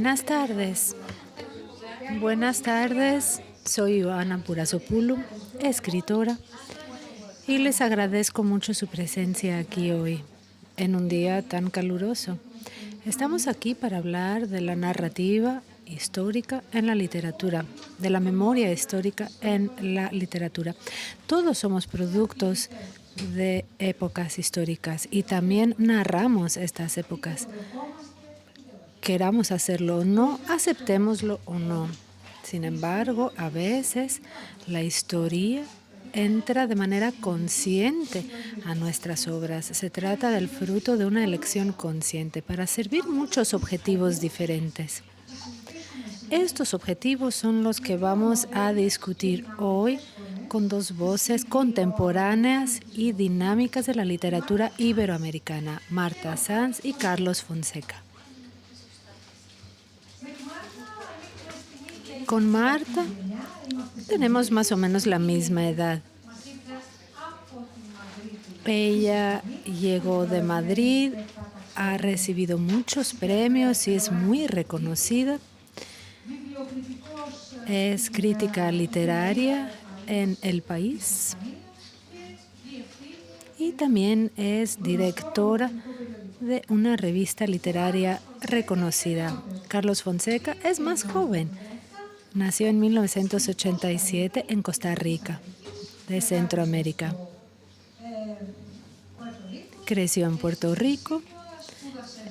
Buenas tardes. Buenas tardes. Soy Ioana Purasopoulou, escritora, y les agradezco mucho su presencia aquí hoy, en un día tan caluroso. Estamos aquí para hablar de la narrativa histórica en la literatura, de la memoria histórica en la literatura. Todos somos productos de épocas históricas y también narramos estas épocas. Queramos hacerlo o no, aceptémoslo o no. Sin embargo, a veces la historia entra de manera consciente a nuestras obras. Se trata del fruto de una elección consciente para servir muchos objetivos diferentes. Estos objetivos son los que vamos a discutir hoy con dos voces contemporáneas y dinámicas de la literatura iberoamericana, Marta Sanz y Carlos Fonseca. Con Marta tenemos más o menos la misma edad. Ella llegó de Madrid, ha recibido muchos premios y es muy reconocida. Es crítica literaria en El País y también es directora de una revista literaria reconocida. Carlos Fonseca es más joven. Nació en 1987 en Costa Rica, de Centroamérica. Creció en Puerto Rico,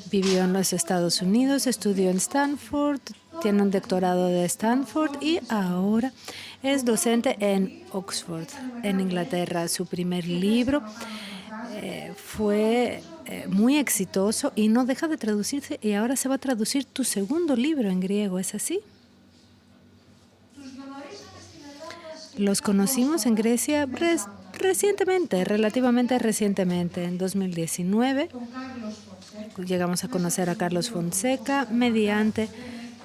vivió en los Estados Unidos, estudió en Stanford, tiene un doctorado de Stanford y ahora es docente en Oxford, en Inglaterra. Su primer libro fue muy exitoso y no deja de traducirse, y ahora se va a traducir tu segundo libro en griego, ¿es así? Los conocimos en Grecia recientemente, relativamente recientemente, en 2019. Llegamos a conocer a Carlos Fonseca mediante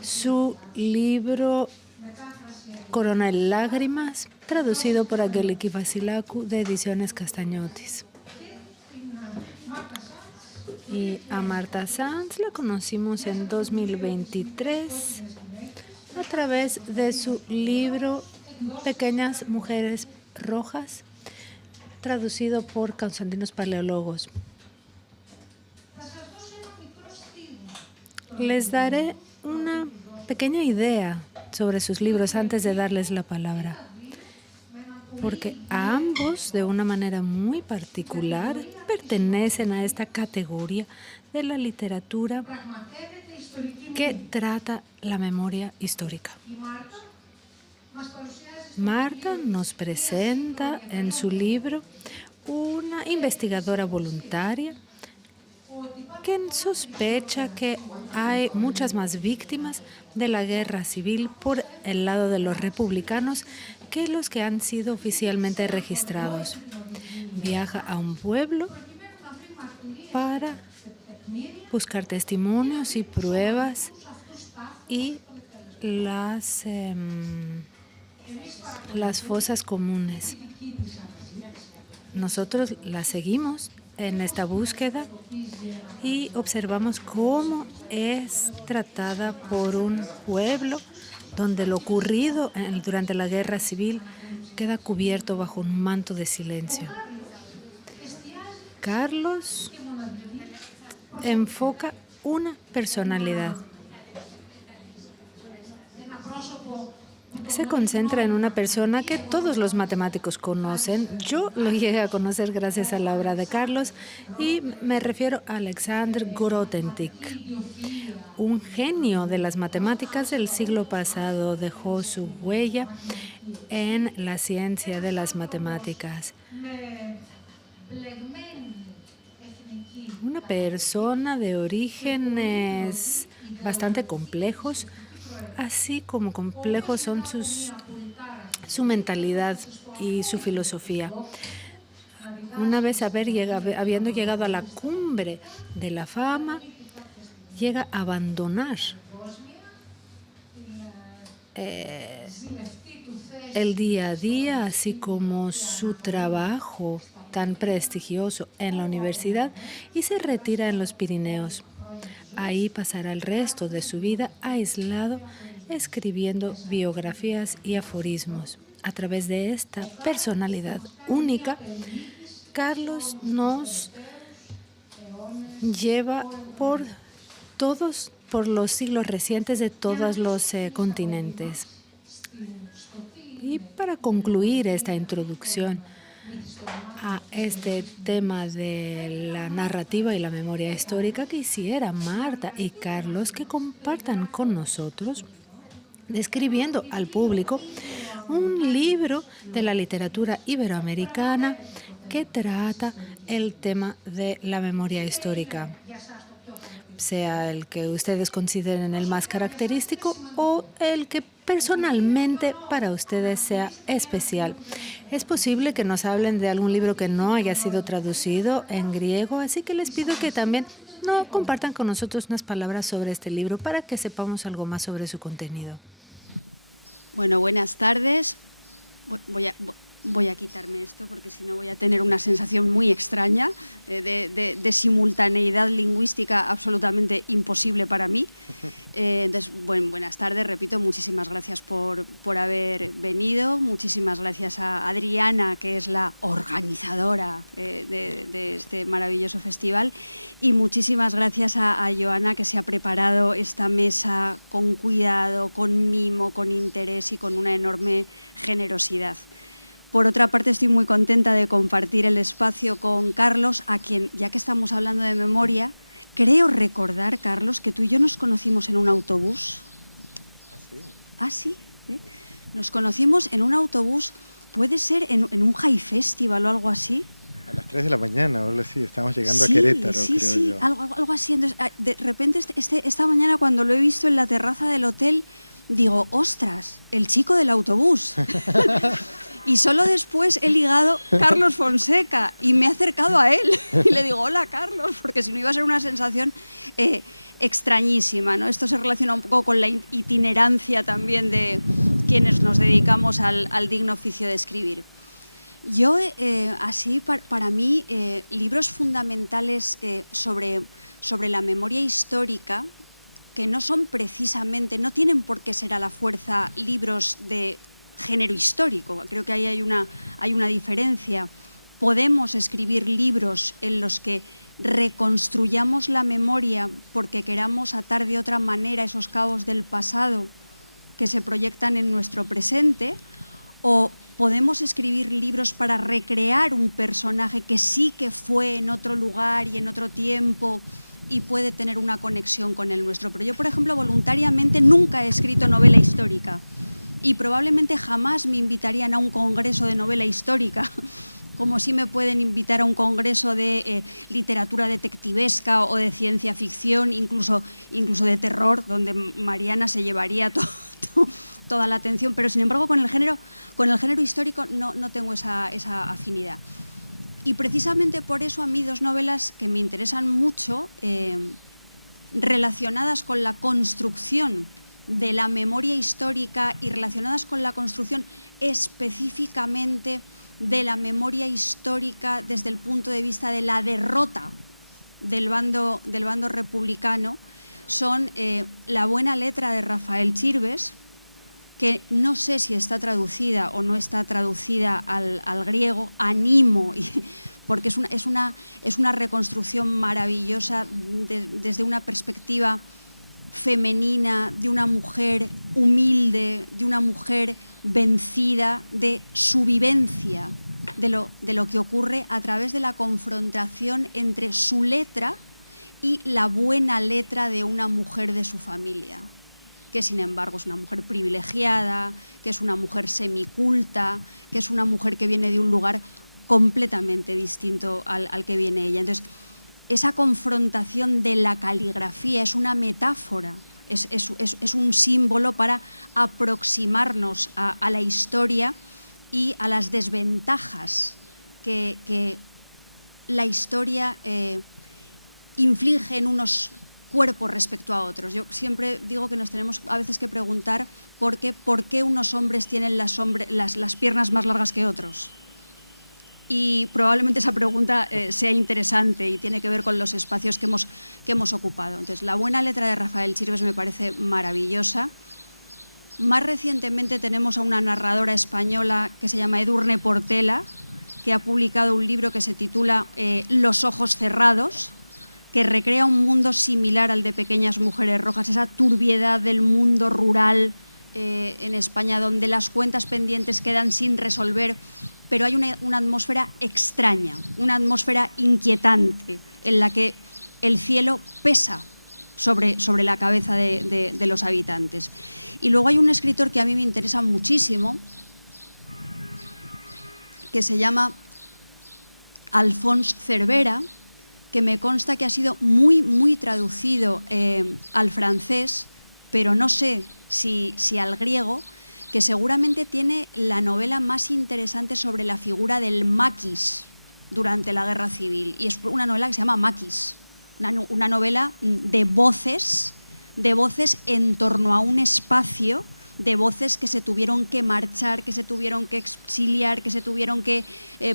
su libro Corona de Lágrimas, traducido por Angeliki Vasilakou de Ediciones Castañotis. Y a Marta Sanz la conocimos en 2023 a través de su libro Pequeñas Mujeres Rojas, traducido por Constantinos Paleólogos. Les daré una pequeña idea sobre sus libros antes de darles la palabra, porque a ambos, de una manera muy particular, pertenecen a esta categoría de la literatura que trata la memoria histórica. Marta nos presenta en su libro una investigadora voluntaria que sospecha que hay muchas más víctimas de la guerra civil por el lado de los republicanos que los que han sido oficialmente registrados. Viaja a un pueblo para buscar testimonios y pruebas y las fosas comunes. Nosotros la seguimos en esta búsqueda y observamos cómo es tratada por un pueblo donde lo ocurrido durante la guerra civil queda cubierto bajo un manto de silencio. Carlos enfoca una personalidad. Se concentra en una persona que todos los matemáticos conocen. Yo lo llegué a conocer gracias a la obra de Carlos y me refiero a Alexander Grothendieck, un genio de las matemáticas del siglo pasado. Dejó su huella en la ciencia de las matemáticas. Una persona de orígenes bastante complejos, así como complejos son su mentalidad y su filosofía. Una vez habiendo llegado a la cumbre de la fama, llega a abandonar el día a día, así como su trabajo tan prestigioso en la universidad, y se retira en los Pirineos. Ahí pasará el resto de su vida aislado, escribiendo biografías y aforismos. A través de esta personalidad única, Carlos nos lleva por los siglos recientes de todos los continentes. Y para concluir esta introducción a este tema de la narrativa y la memoria histórica, quisiera Marta y Carlos que compartan con nosotros, describiendo al público, un libro de la literatura iberoamericana que trata el tema de la memoria histórica, sea el que ustedes consideren el más característico o el que personalmente para ustedes sea especial. Es posible que nos hablen de algún libro que no haya sido traducido en griego, así que les pido que también compartan con nosotros unas palabras sobre este libro para que sepamos algo más sobre su contenido. Bueno, buenas tardes. Voy a quitarme esto porque si no voy a tener una sensación muy extraña de simultaneidad lingüística absolutamente imposible para mí. Entonces, buenas tardes, repito, muchísimas gracias por haber venido, muchísimas gracias a Adriana, que es la organizadora de este maravilloso festival, y muchísimas gracias a Joana, que se ha preparado esta mesa con cuidado, con mimo, con interés y con una enorme generosidad. Por otra parte, estoy muy contenta de compartir el espacio con Carlos, a quien, ya que estamos hablando de memoria, creo recordar, Carlos, que tú y yo nos conocimos en un autobús. ¿Ah, sí? ¿Eh? Nos conocimos en un autobús, puede ser en un High Festival o algo así. A las 3 de la mañana, o algo así, estamos llegando a Querétaro, creo yo. Algo así. Entonces, de repente, esta mañana, cuando lo he visto en la terraza del hotel, digo, ostras, el chico del autobús. Y solo después he ligado Carlos Fonseca y me he acercado a él y le digo, hola Carlos, porque si no iba a ser una sensación extrañísima, ¿no? Esto se relaciona un poco con la itinerancia también de quienes nos dedicamos al digno oficio de escribir. Yo, así, para mí, libros fundamentales sobre la memoria histórica, que no son precisamente, no tienen por qué ser a la fuerza libros de género histórico, creo que ahí hay una diferencia. Podemos escribir libros en los que reconstruyamos la memoria porque queramos atar de otra manera esos cabos del pasado que se proyectan en nuestro presente, o podemos escribir libros para recrear un personaje que sí que fue en otro lugar y en otro tiempo y puede tener una conexión con el nuestro. Pero yo, por ejemplo, voluntariamente nunca he escrito novela histórica. Y probablemente jamás me invitarían a un congreso de novela histórica, como sí me pueden invitar a un congreso de literatura detectivesca o de ciencia ficción, incluso de terror, donde Mariana se llevaría toda la atención. Pero, sin embargo, con el género histórico no tengo esa afinidad. Y precisamente por eso a mí dos novelas que me interesan mucho, relacionadas con la construcción de la memoria histórica y relacionadas con la construcción específicamente de la memoria histórica desde el punto de vista de la derrota del bando republicano, son La buena letra de Rafael Chirves, que no sé si está traducida o no está traducida al griego, animo, porque es una reconstrucción maravillosa desde una perspectiva femenina, de una mujer humilde, de una mujer vencida, de su vivencia, de lo que ocurre a través de la confrontación entre su letra y la buena letra de una mujer de su familia, que sin embargo es una mujer privilegiada, que es una mujer semiculta, que es una mujer que viene de un lugar completamente distinto al que viene ella. Entonces, esa confrontación de la caligrafía es una metáfora, es un símbolo para aproximarnos a la historia y a las desventajas que la historia inflige en unos cuerpos respecto a otros. Yo siempre digo que nos tenemos a veces que preguntar por qué unos hombres tienen las piernas más largas que otros. y probablemente esa pregunta sea interesante y tiene que ver con los espacios que hemos ocupado. Entonces, la buena letra de Rafael Chirves me parece maravillosa. Más recientemente tenemos a una narradora española que se llama Edurne Portela, que ha publicado un libro que se titula Los ojos cerrados, que recrea un mundo similar al de Pequeñas mujeres rojas, esa turbiedad del mundo rural en España, donde las cuentas pendientes quedan sin resolver, pero hay una atmósfera extraña, una atmósfera inquietante, en la que el cielo pesa sobre la cabeza de los habitantes. Y luego hay un escritor que a mí me interesa muchísimo, que se llama Alphonse Cervera, que me consta que ha sido muy traducido al francés, pero no sé si al griego, que seguramente tiene la novela más interesante sobre la figura del maquis durante la Guerra Civil. Y es una novela que se llama Maquis, una novela de voces en torno a un espacio, de voces que se tuvieron que marchar, que se tuvieron que exiliar, que se tuvieron que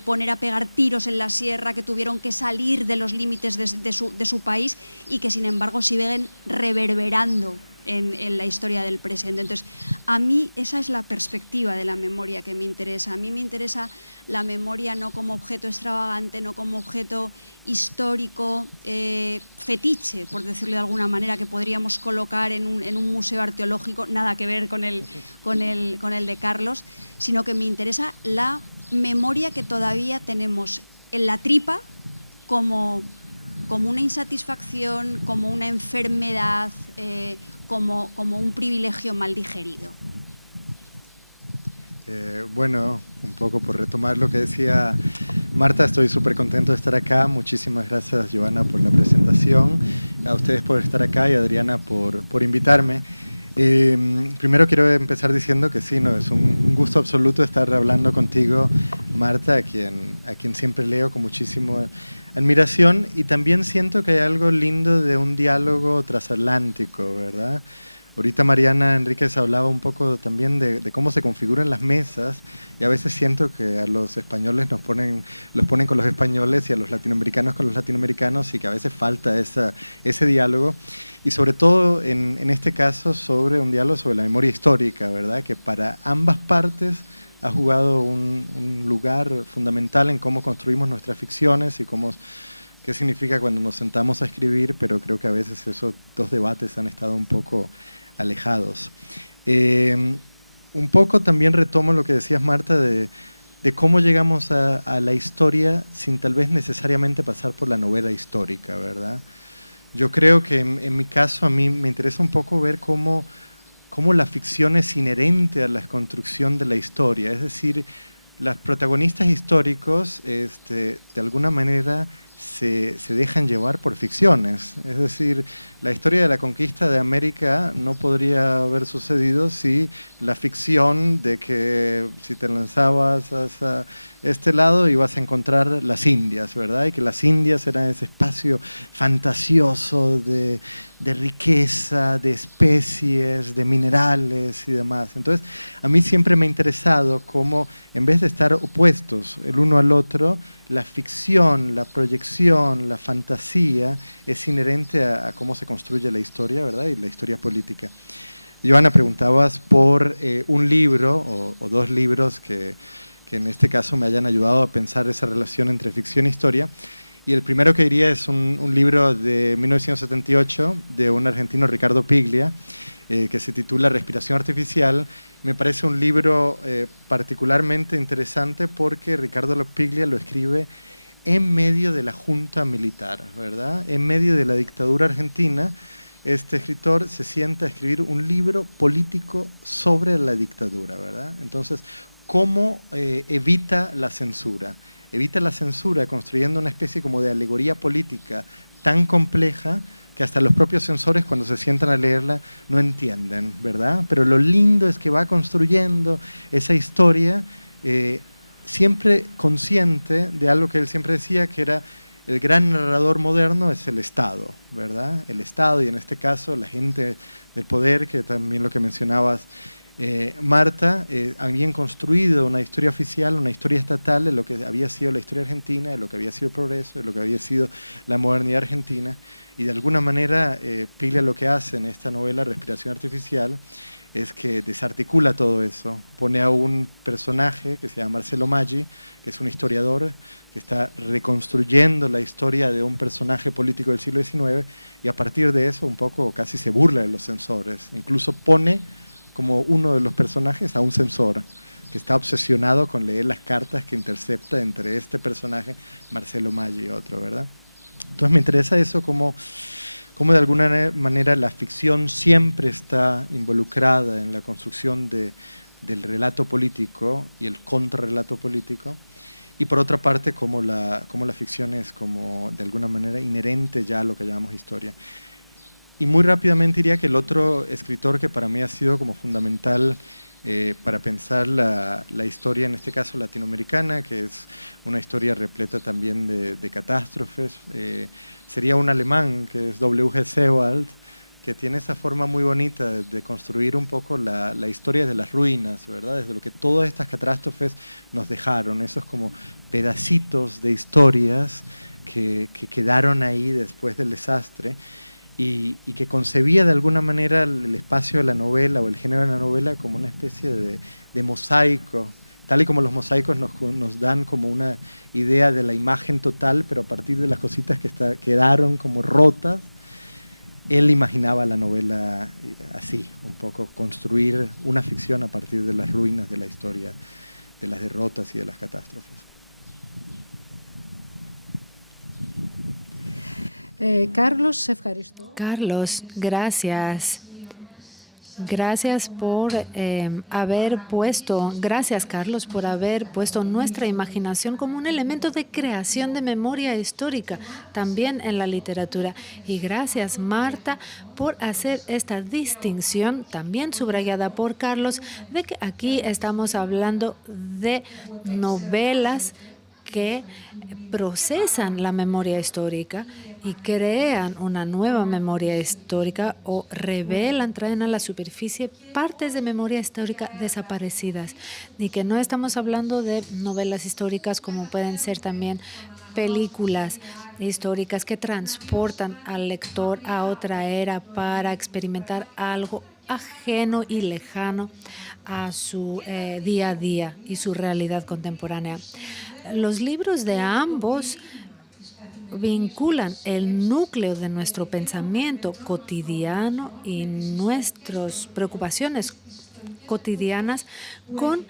poner a pegar tiros en la sierra, que tuvieron que salir de los límites de su país y que sin embargo siguen reverberando en la historia del presente. Entonces, a mí esa es la perspectiva de la memoria que me interesa. A mí me interesa la memoria no como objeto extravagante, no como objeto histórico, fetiche, por decirlo de alguna manera, que podríamos colocar en un museo arqueológico, nada que ver con el de Carlos, sino que me interesa la memoria que todavía tenemos en la tripa como una insatisfacción, como una enfermedad, como un privilegio mal digerido. Bueno, un poco por retomar lo que decía Marta, estoy súper contento de estar acá. Muchísimas gracias, Joana, por la presentación, a ustedes por estar acá y a Adriana por invitarme. Primero quiero empezar diciendo que sí, no, es un gusto absoluto estar hablando contigo, Marta, a quien siempre leo con muchísima admiración, y también siento que hay algo lindo de un diálogo transatlántico, ¿verdad? Ahorita Mariana Enríquez hablaba un poco también de cómo se configuran las mesas, y a veces siento que a los españoles los ponen con los españoles y a los latinoamericanos con los latinoamericanos, y que a veces falta ese diálogo, y sobre todo en este caso sobre un diálogo sobre la memoria histórica, ¿verdad? Que para ambas partes ha jugado un lugar fundamental en cómo construimos nuestras ficciones y qué significa cuando nos sentamos a escribir, pero creo que a veces esos dos debates han estado un poco alejados. Un poco también retomo lo que decías, Marta, de cómo llegamos a la historia sin tal vez necesariamente pasar por la novela histórica, ¿verdad? Yo creo que en mi caso a mí me interesa un poco ver cómo la ficción es inherente a la construcción de la historia, es decir, los protagonistas históricos de alguna manera se dejan llevar por ficciones. Es decir, la historia de la conquista de América no podría haber sucedido si la ficción de que si te lanzabas hacia este lado ibas a encontrar las Indias, ¿verdad? Y que las Indias eran ese espacio fantasioso de riqueza, de especies, de minerales y demás. Entonces, a mí siempre me ha interesado cómo, en vez de estar opuestos el uno al otro, la ficción, la proyección, la fantasía es inherente a cómo se construye la historia, ¿verdad? Y la historia política. Joana, preguntabas por un libro o dos libros que en este caso me hayan ayudado a pensar esa relación entre ficción e historia. Y el primero que diría es un libro de 1978 de un argentino, Ricardo Piglia, que se titula Respiración Artificial. Me parece un libro particularmente interesante porque Ricardo Piglia lo escribe en medio de la junta militar, ¿verdad? En medio de la dictadura argentina, este escritor se sienta a escribir un libro político sobre la dictadura, ¿verdad? Entonces, ¿cómo evita la censura? Evita la censura construyendo una especie como de alegoría política tan compleja que hasta los propios censores cuando se sientan a leerla no entienden, ¿verdad? Pero lo lindo es que va construyendo esa historia siempre consciente de algo que él siempre decía, que era el gran narrador moderno es el Estado, ¿verdad? El Estado, y en este caso la gente del poder, que también lo que mencionabas Marta habían construido una historia oficial, una historia estatal de lo que había sido la historia argentina, de lo que había sido el progreso, de lo que había sido la modernidad argentina, y de alguna manera Piglia lo que hace en esta novela Respiración Artificial es que desarticula todo eso, pone a un personaje que se llama Marcelo Maggi, que es un historiador que está reconstruyendo la historia de un personaje político del siglo XIX, y a partir de eso un poco casi se burla de los censores, incluso pone como uno de los personajes a un censor que está obsesionado con leer las cartas que intercepta entre este personaje, Marcelo Maggi y otro, ¿verdad? Entonces me interesa eso, como de alguna manera la ficción siempre está involucrada en la construcción del relato político y el contrarrelato político, y por otra parte como la ficción es como de alguna manera inherente ya a lo que llamamos historia. Y muy rápidamente diría que el otro escritor que para mí ha sido como fundamental para pensar la historia, en este caso latinoamericana, que es una historia repleta también de catástrofes, sería un alemán que es W.G. Sebald, que tiene esa forma muy bonita de construir un poco la historia de las ruinas, ¿verdad? Desde lo que todas estas catástrofes nos dejaron, esos como pedacitos de historias que quedaron ahí después del desastre, y que concebía de alguna manera el espacio de la novela o el género de la novela como una especie de mosaico, tal y como los mosaicos nos dan como una idea de la imagen total, pero a partir de las cositas que quedaron como rotas, él imaginaba la novela así, un poco construir una ficción a partir de las ruinas de la historia, de las derrotas y de las catástrofes. Carlos, gracias. Gracias por gracias Carlos por haber puesto nuestra imaginación como un elemento de creación de memoria histórica también en la literatura. Y gracias Marta por hacer esta distinción, también subrayada por Carlos, de que aquí estamos hablando de novelas que procesan la memoria histórica y crean una nueva memoria histórica o revelan, traen a la superficie partes de memoria histórica desaparecidas. Y que no estamos hablando de novelas históricas como pueden ser también películas históricas que transportan al lector a otra era para experimentar algo ajeno y lejano a su día a día y su realidad contemporánea. Los libros de ambos vinculan el núcleo de nuestro pensamiento cotidiano y nuestras preocupaciones cotidianas con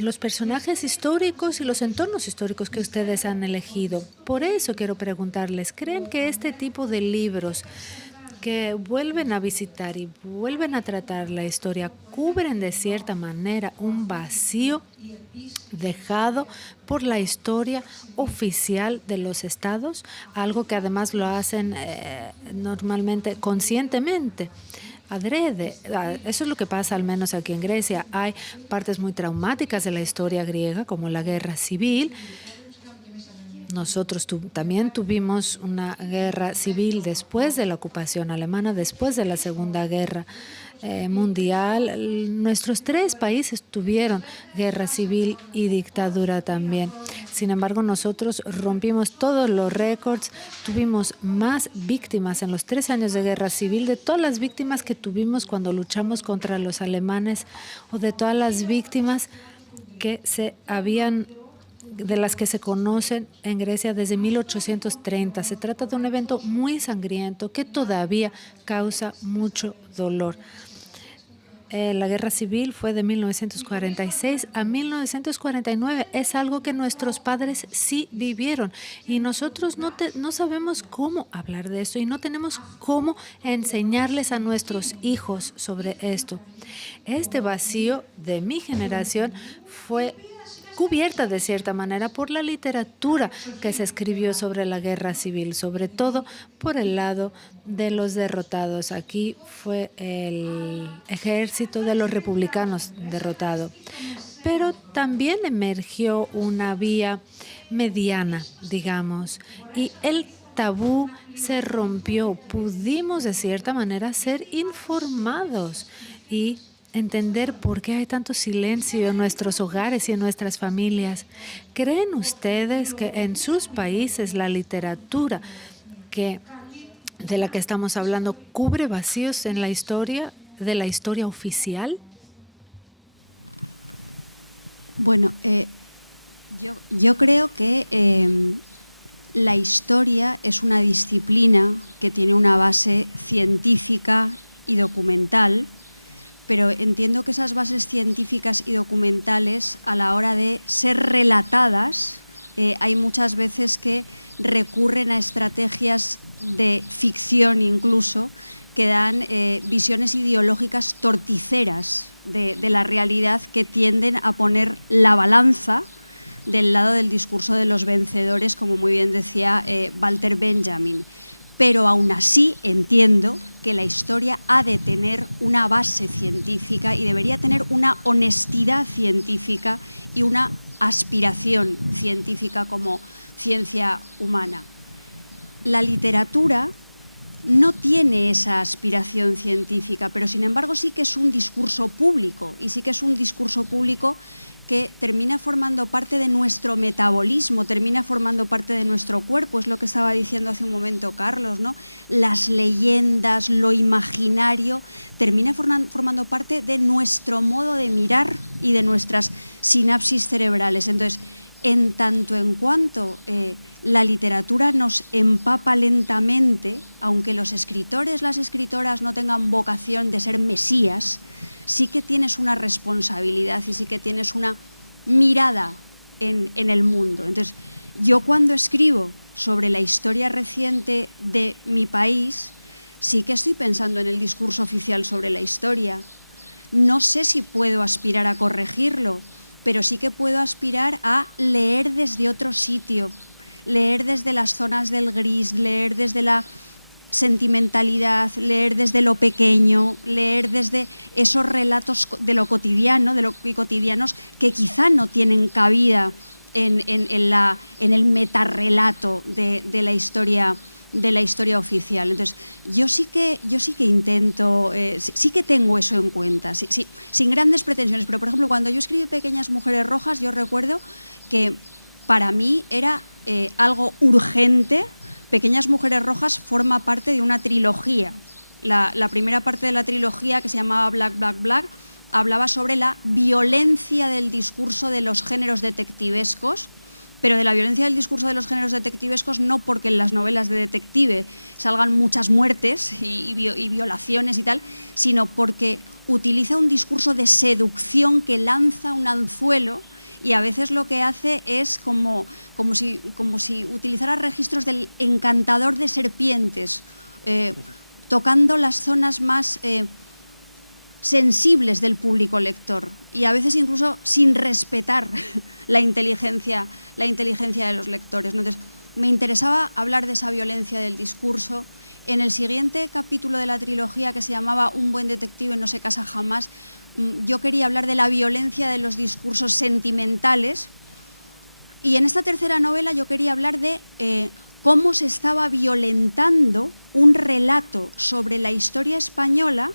los personajes históricos y los entornos históricos que ustedes han elegido. Por eso quiero preguntarles, ¿creen que este tipo de libros que vuelven a visitar y vuelven a tratar la historia cubren de cierta manera un vacío dejado por la historia oficial de los estados, algo que además lo hacen normalmente conscientemente, adrede? Eso es lo que pasa al menos aquí en Grecia. Hay partes muy traumáticas de la historia griega, como la guerra civil. Nosotros también tuvimos una guerra civil después de la ocupación alemana, después de la Segunda Guerra Mundial. Nuestros 3 países tuvieron guerra civil y dictadura también. Sin embargo, nosotros rompimos todos los récords, tuvimos más víctimas en los 3 años de guerra civil de todas las víctimas que tuvimos cuando luchamos contra los alemanes, o de todas las víctimas de las que se conocen en Grecia desde 1830. Se trata de un evento muy sangriento que todavía causa mucho dolor. La guerra civil fue de 1946 a 1949. Es algo que nuestros padres sí vivieron y nosotros no sabemos cómo hablar de eso y no tenemos cómo enseñarles a nuestros hijos sobre esto. Este vacío de mi generación fue cubierta de cierta manera por la literatura que se escribió sobre la guerra civil, sobre todo por el lado de los derrotados. Aquí fue el ejército de los republicanos derrotado. Pero también emergió una vía mediana, digamos, y el tabú se rompió. Pudimos de cierta manera ser informados y entender por qué hay tanto silencio en nuestros hogares y en nuestras familias. ¿Creen ustedes que en sus países la literatura de la que estamos hablando cubre vacíos en la historia, de la historia oficial? Bueno, yo creo que la historia es una disciplina que tiene una base científica y documental, pero entiendo que esas bases científicas y documentales, a la hora de ser relatadas, hay muchas veces que recurren a estrategias de ficción incluso, que dan visiones ideológicas torticeras de la realidad, que tienden a poner la balanza del lado del discurso de los vencedores, como muy bien decía Walter Benjamin. Pero aún así entiendo que la historia ha de tener una base científica y debería tener una honestidad científica y una aspiración científica como ciencia humana. La literatura no tiene esa aspiración científica, pero sin embargo sí que es un discurso público, y sí que es un discurso público que termina formando parte de nuestro metabolismo, termina formando parte de nuestro cuerpo. Es lo que estaba diciendo hace un momento Carlos, ¿no? Las leyendas, lo imaginario, termina formando parte de nuestro modo de mirar y de nuestras sinapsis cerebrales. Entonces, en tanto en cuanto la literatura nos empapa lentamente, aunque los escritores, las escritoras no tengan vocación de ser mesías, sí que tienes una responsabilidad y sí que tienes una mirada en el mundo. Entonces, yo cuando escribo sobre la historia reciente de mi país, sí que estoy pensando en el discurso oficial sobre la historia. No sé si puedo aspirar a corregirlo, pero sí que puedo aspirar a leer desde otro sitio, leer desde las zonas del gris, leer desde la sentimentalidad, leer desde lo pequeño, leer desde esos relatos de lo cotidiano, de lo cotidianos que quizá no tienen cabida en el metarrelato de la historia oficial. Entonces, yo sí que intento, sí que tengo eso en cuenta, sí, sin grandes pretensiones, pero por ejemplo, cuando yo escribí Pequeñas Mujeres Rojas, yo recuerdo que para mí era algo urgente. Pequeñas Mujeres Rojas forma parte de una trilogía. La primera parte de la trilogía, que se llamaba Black, Black, Black, hablaba sobre la violencia del discurso de los géneros detectivescos, pero de la violencia del discurso de los géneros detectivescos no porque en las novelas de detective salgan muchas muertes y violaciones y tal, sino porque utiliza un discurso de seducción que lanza un anzuelo, y a veces lo que hace es como si utilizara registros del encantador de serpientes, tocando las zonas más sensibles del público lector, y a veces incluso sin respetar la inteligencia de los lectores, ¿no? Entonces, me interesaba hablar de esa violencia del discurso. En el siguiente capítulo de la trilogía, que se llamaba Un buen detective no se casa jamás, yo quería hablar de la violencia de los discursos sentimentales, y en esta tercera novela yo quería hablar de cómo se estaba violentando un relato sobre la historia española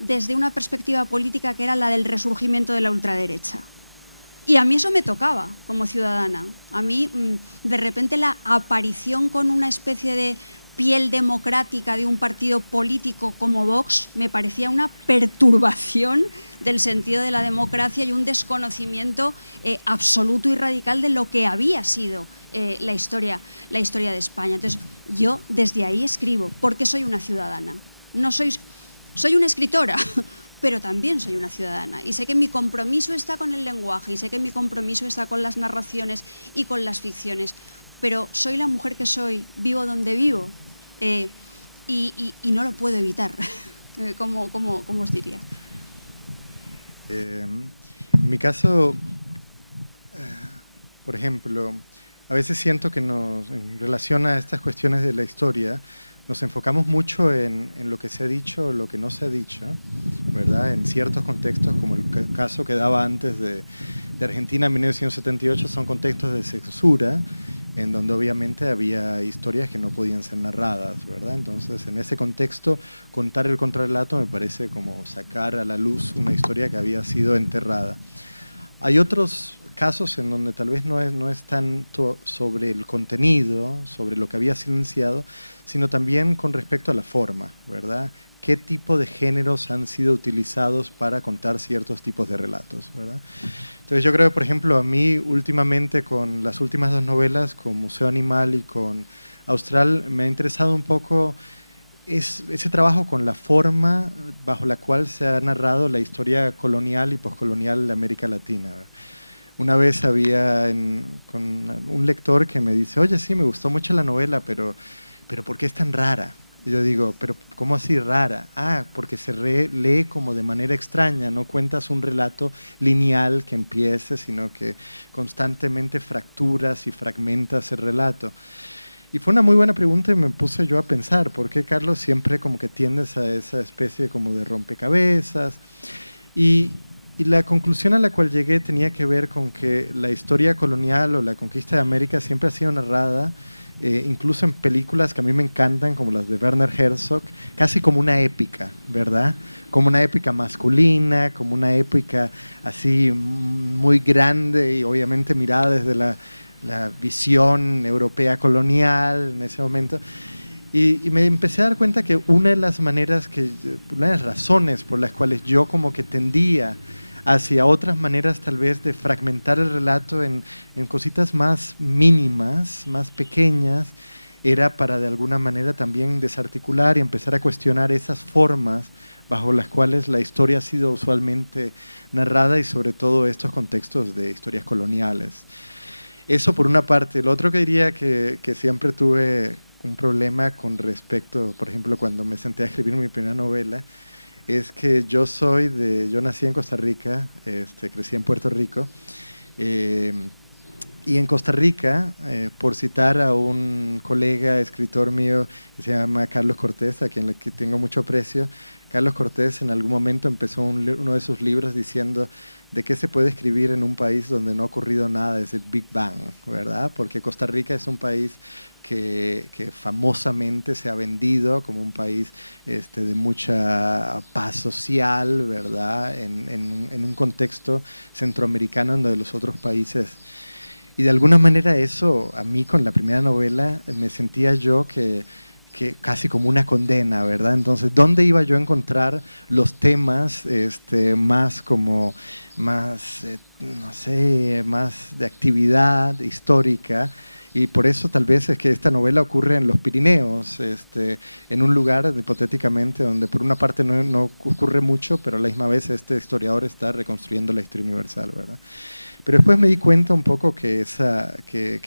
desde una perspectiva política que era la del resurgimiento de la ultraderecha. Y a mí eso me tocaba como ciudadana. A mí, de repente, la aparición con una especie de piel democrática de un partido político como Vox me parecía una perturbación del sentido de la democracia y un desconocimiento absoluto y radical de lo que había sido la historia de España. Entonces, yo desde ahí escribo, porque soy una ciudadana. Soy una escritora, pero también soy una ciudadana, y sé que mi compromiso está con el lenguaje, y sé que mi compromiso está con las narraciones y con las ficciones, pero soy la mujer que soy, vivo donde vivo, y no lo puedo evitar. ¿Cómo os diría? En mi caso, por ejemplo, a veces siento que en relación a estas cuestiones de la historia, nos enfocamos mucho en lo que se ha dicho o lo que no se ha dicho, ¿verdad? En ciertos contextos, como el caso que daba antes de Argentina en 1978, son contextos de censura, en donde obviamente había historias que no podían ser narradas, ¿verdad? Entonces, en ese contexto, contar el contrarrelato me parece como sacar a la luz una historia que había sido enterrada. Hay otros casos en donde tal vez no es tanto sobre el contenido, sobre lo que había silenciado, sino también con respecto a la forma, ¿verdad? ¿Qué tipo de géneros han sido utilizados para contar ciertos tipos de relatos, ¿verdad? Entonces yo creo, por ejemplo, a mí últimamente con las últimas dos novelas, con Museo Animal y con Austral, me ha interesado un poco ese trabajo con la forma bajo la cual se ha narrado la historia colonial y poscolonial de América Latina. Una vez había con un lector que me dice, oye, sí, me gustó mucho la novela, pero ¿por qué es tan rara? Y yo digo, pero ¿cómo así rara? Ah, porque se lee como de manera extraña, no cuentas un relato lineal que empiece, sino que constantemente fracturas y fragmentas el relato. Y fue una muy buena pregunta y me puse yo a pensar, ¿por qué, Carlos, siempre como que tiendes a esa especie como de rompecabezas? Y la conclusión a la cual llegué tenía que ver con que la historia colonial o la conquista de América siempre ha sido narrada, incluso en películas que a mí me encantan, como las de Werner Herzog, casi como una épica, ¿verdad? Como una épica masculina, como una épica así muy grande y obviamente mirada desde la visión europea colonial en ese momento. Y me empecé a dar cuenta que una de las razones por las cuales yo como que tendía hacia otras maneras tal vez de fragmentar el relato en cositas más mínimas, más pequeñas, era para de alguna manera también desarticular y empezar a cuestionar esas formas bajo las cuales la historia ha sido usualmente narrada y sobre todo estos contextos de historias coloniales. Eso por una parte. Lo otro que diría que siempre tuve un problema con respecto, por ejemplo, cuando me senté a escribir mi primera novela, es que yo nací en Costa Rica, crecí en Puerto Rico, y en Costa Rica, por citar a un colega, escritor mío, que se llama Carlos Cortés, a quien tengo mucho aprecio, Carlos Cortés en algún momento empezó uno de sus libros diciendo de qué se puede escribir en un país donde no ha ocurrido nada desde el Big Bang, ¿verdad? Porque Costa Rica es un país que famosamente se ha vendido como un país de mucha paz social, ¿verdad? En un contexto centroamericano en donde los otros países. Y de alguna manera eso, a mí con la primera novela, me sentía yo que casi como una condena, ¿verdad? Entonces, ¿dónde iba yo a encontrar los temas más de actividad histórica? Y por eso tal vez es que esta novela ocurre en los Pirineos, en un lugar hipotéticamente donde por una parte no ocurre mucho, pero a la misma vez este historiador está reconstruyendo la historia universal, ¿verdad? Pero después me di cuenta un poco que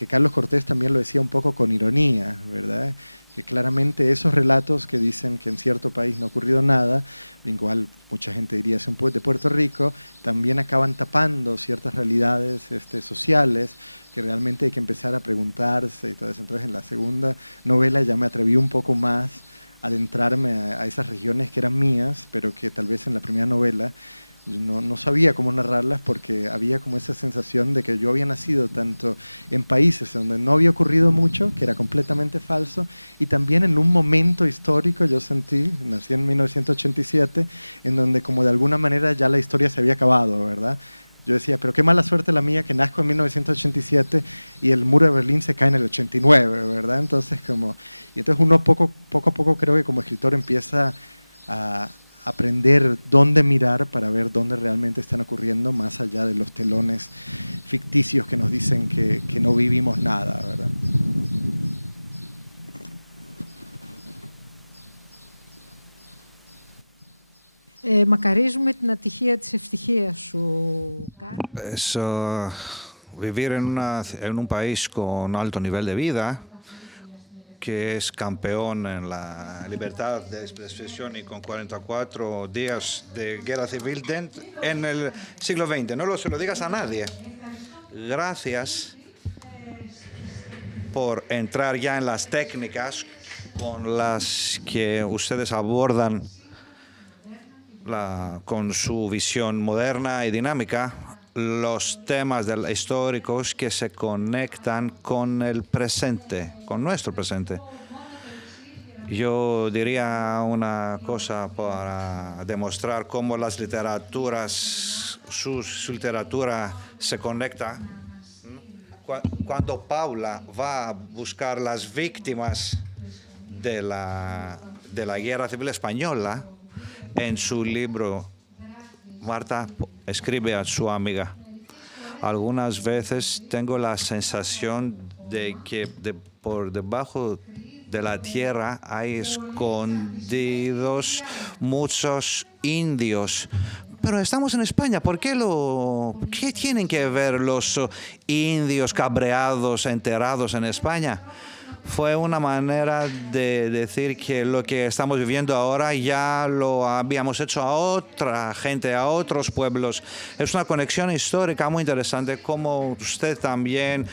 Carlos Cortés también lo decía un poco con ironía, ¿verdad? Que claramente esos relatos que dicen que en cierto país no ha ocurrido nada, igual mucha gente diría es un de Puerto Rico, también acaban tapando ciertas realidades sociales que realmente hay que empezar a preguntarse y todo eso. Entonces en la segunda novela ya me atreví un poco más a adentrarme a esas regiones que eran mías, pero que tal vez en la primera novela no sabía cómo narrarlas porque había como esa sensación de que yo había nacido tanto en países donde no había ocurrido mucho, que era completamente falso, y también en un momento histórico nací en 1987, en donde como de alguna manera ya la historia se había acabado, ¿verdad? Yo decía, pero qué mala suerte la mía que nazco en 1987 y el muro de Berlín se cae en el 89, ¿verdad? Entonces uno poco a poco creo que como escritor empieza a aprender dónde mirar para ver dónde realmente están ocurriendo, más allá de los telones ficticios que nos dicen que no vivimos nada, ¿verdad? Μακαρίζουμε την ατυχία της ευτυχίας σου, Carlos. Es vivir en un país con alto nivel de vida, que es campeón en la libertad de expresión y con 44 días de guerra civil en el siglo XX. No se lo digas a nadie. Gracias por entrar ya en las técnicas con las que ustedes abordan con su visión moderna y dinámica los temas históricos que se conectan con el presente, con nuestro presente. Yo diría una cosa para demostrar cómo las literaturas, su literatura se conecta. Cuando Paula va a buscar las víctimas de la Guerra Civil Española, en su libro, Marta escribe a su amiga: algunas veces tengo la sensación de que por debajo de la tierra hay escondidos muchos indios. Pero estamos en España, ¿qué tienen que ver los indios cabreados, enterrados en España? Fue una manera de decir que lo que estamos viviendo ahora ya lo habíamos hecho a otra gente, a otros pueblos. Es una conexión histórica muy interesante, como usted también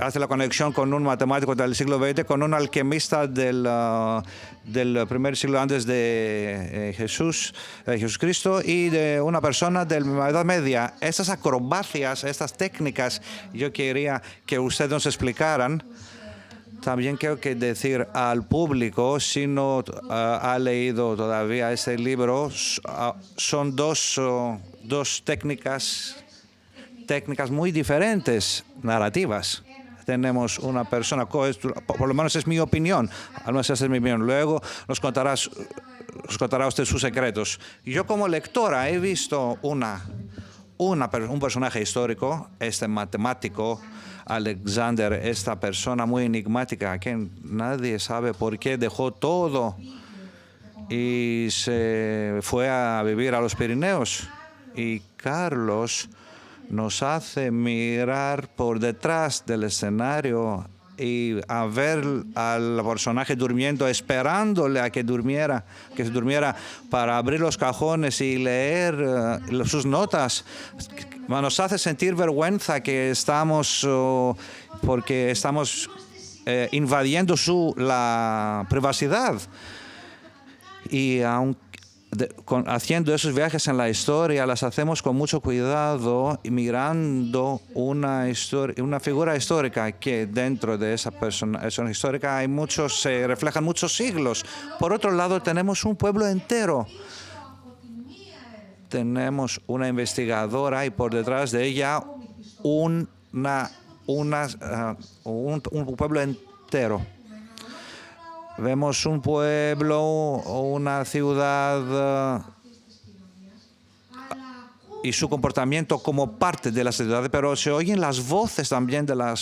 hace la conexión con un matemático del siglo XX, con un alquimista del primer siglo antes de Jesucristo, y de una persona de la Edad Media. Estas acrobacias, estas técnicas, yo quería que ustedes nos explicaran. También quiero decir al público, si no ha leído todavía este libro, son dos técnicas muy diferentes, narrativas. Tenemos una persona, por lo menos es mi opinión, al menos esa es mi opinión. Luego nos contará usted sus secretos. Yo como lectora he visto un personaje histórico, este matemático, Alexander, esta persona muy enigmática, que nadie sabe por qué dejó todo y se fue a vivir a los Pirineos. Y Carlos nos hace mirar por detrás del escenario y a ver al personaje durmiendo, esperándole a que se durmiera para abrir los cajones y leer sus notas. Nos hace sentir vergüenza porque estamos invadiendo la privacidad. Y haciendo esos viajes en la historia, las hacemos con mucho cuidado y mirando una figura histórica que dentro de esa persona histórica se reflejan muchos siglos. Por otro lado, tenemos un pueblo entero. Tenemos una investigadora y por detrás de ella un pueblo entero. Vemos un pueblo o una ciudad y su comportamiento como parte de la ciudad, pero se oyen las voces también de la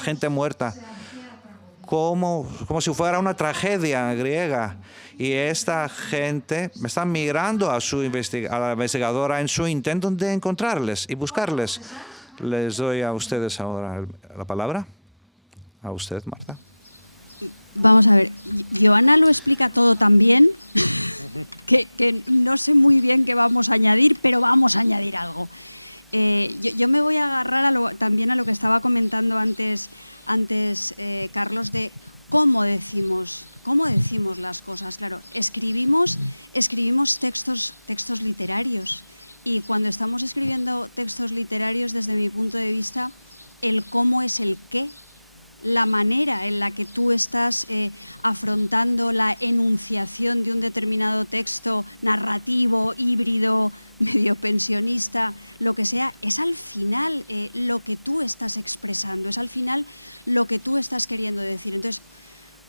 gente muerta, como si fuera una tragedia griega. Y esta gente me está mirando a la investigadora en su intento de encontrarles y buscarles. Les doy a ustedes ahora la palabra. A usted, Marta. Vamos a ver, Joana lo explica todo tan bien que no sé muy bien qué vamos a añadir, pero vamos a añadir algo. Yo me voy a agarrar también a lo que estaba comentando antes Carlos, de cómo decimos las cosas. Claro, escribimos textos literarios, y cuando estamos escribiendo textos literarios, desde mi punto de vista, el cómo es el qué. La manera en la que tú estás afrontando la enunciación de un determinado texto narrativo, híbrido, medio pensionista, lo que sea, es al final lo que tú estás expresando, es al final lo que tú estás queriendo decir. Entonces,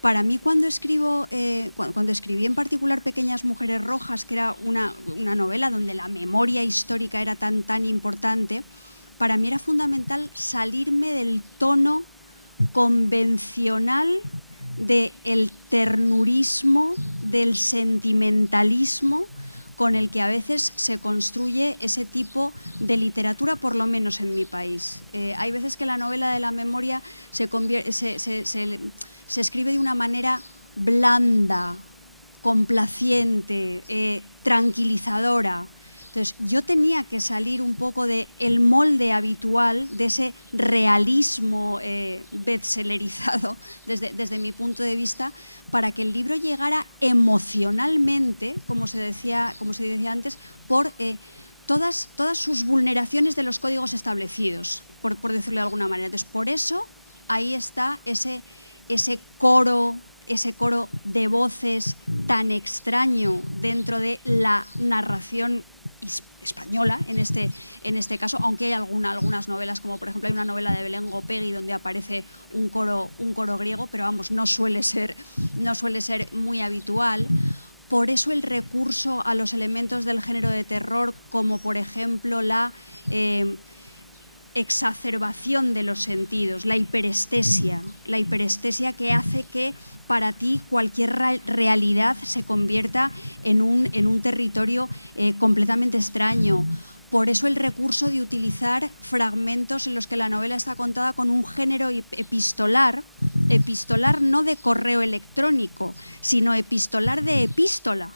para mí, cuando escribí en particular Pequeñas Mujeres Rojas, que era una novela donde la memoria histórica era tan importante, para mí era fundamental salirme del tono convencional del ternurismo, del sentimentalismo con el que a veces se construye ese tipo de literatura, por lo menos en mi país. Hay veces que la novela de la memoria se escribe de una manera blanda, complaciente, tranquilizadora. Entonces, yo tenía que salir un poco del molde habitual, de ese realismo bestselerizado, desde mi punto de vista, para que el libro llegara emocionalmente, como se decía antes, por todas sus vulneraciones de los códigos establecidos, por decirlo de alguna manera. Entonces, por eso ahí está ese coro de voces tan extraño dentro de la narración española, en este caso, aunque hay algunas novelas, como por ejemplo hay una novela de Belén Gopegui donde aparece un coro griego, pero vamos, no suele ser muy habitual. Por eso el recurso a los elementos del género de terror, como por ejemplo la exacerbación de los sentidos, la hiperestesia que hace que para ti cualquier realidad se convierta en un territorio completamente extraño. Por eso el recurso de utilizar fragmentos en los que la novela está contada con un género epistolar no de correo electrónico, sino epistolar de epístola,